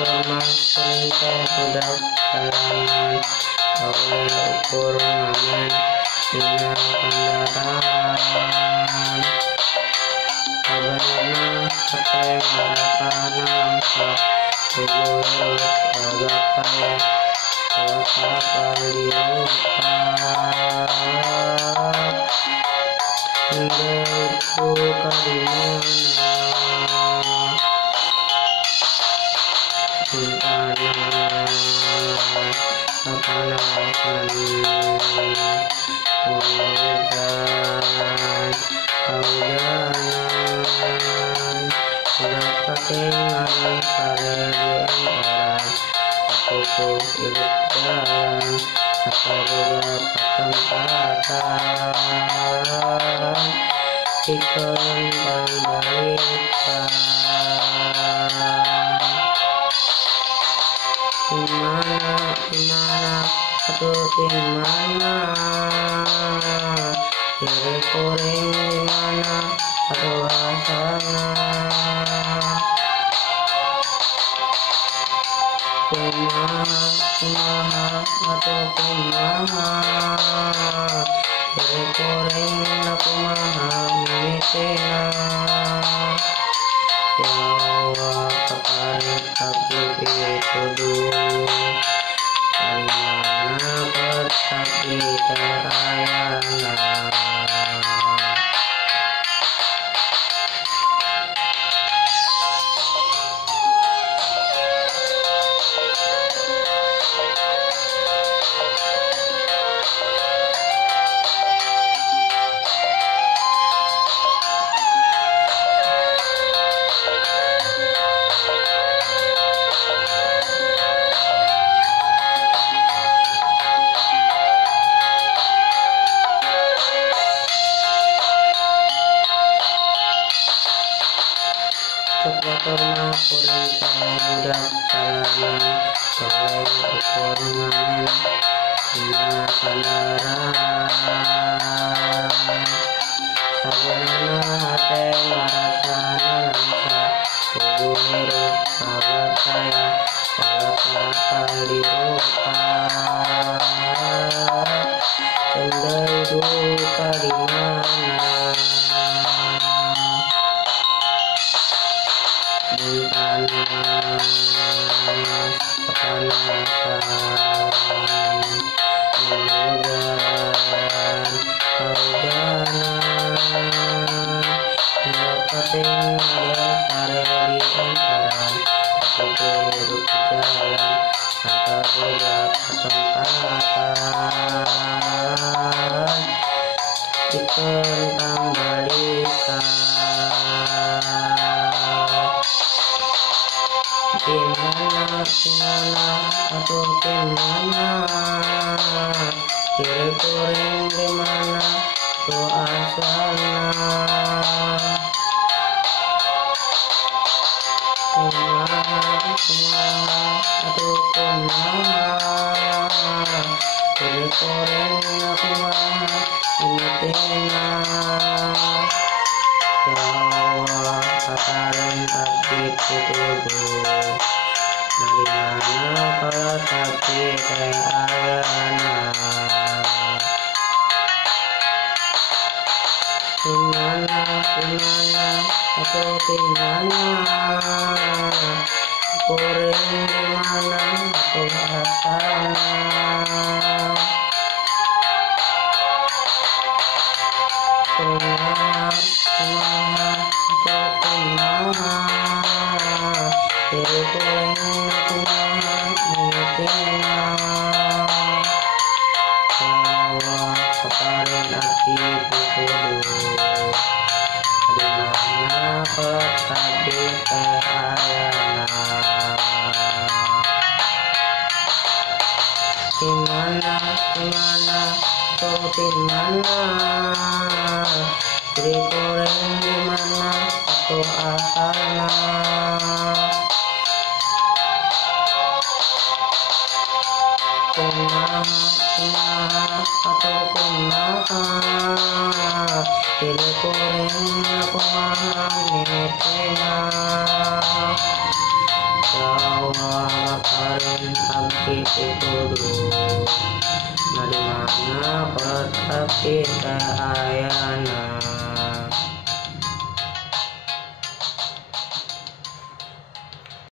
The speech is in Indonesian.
mah kuring teh budak kalangan gawe ukur ngamen dina kandaran sabenerna hate ngarakana langsa gugur agak kaya kuasa pandirupa hingga itu kadimana Bintana kapanakan Udan kaudanan Berapa tinggalan sare di antara Aku hidup jalan Atau beberapa tempatan Ikon pembalikan Dimana, aduh dimana Diri kuring dimana, aduh rasana Kumaha, aduh kumaha Diri kuring na kumaha mimitina Ya Allah kekarik abdi pituduh Alimana bersabdi terayana Baturna kuring teh budak kalangan gawe ukur ngamen dina kandaran sabenerna hate ngarasana langsa tubuh hirup sahabat saya kuasa pandirupa tendai duka dimana Bintana kepanasan Udan kaudanan Berapa tinggalan sare di antaran Aku hidup jalan Atau beberapa tempatan Ikon balikan Dimana, aduh dimana Diri kuring dimana, tuh asana Kumaha, aduh kumaha Diri kuring kumaha imitina Ya Allah kataring abdi pituduh Dimana kalau sakti teh ayana Dimana, atau dimana Kuring dimana, atau asana Kumaha, atau kumaha Diri kuring kumaha mimitina Ya Allah kekarik abdi pituduh Dimana petabdi teh ayana Dimana, tuh dimana Diri kuring dimana, tuh asana Kumaha, atau kumaha Diri kuring kumaha mimitina Allah makarin abdi pituduh na dimana kota kita ayana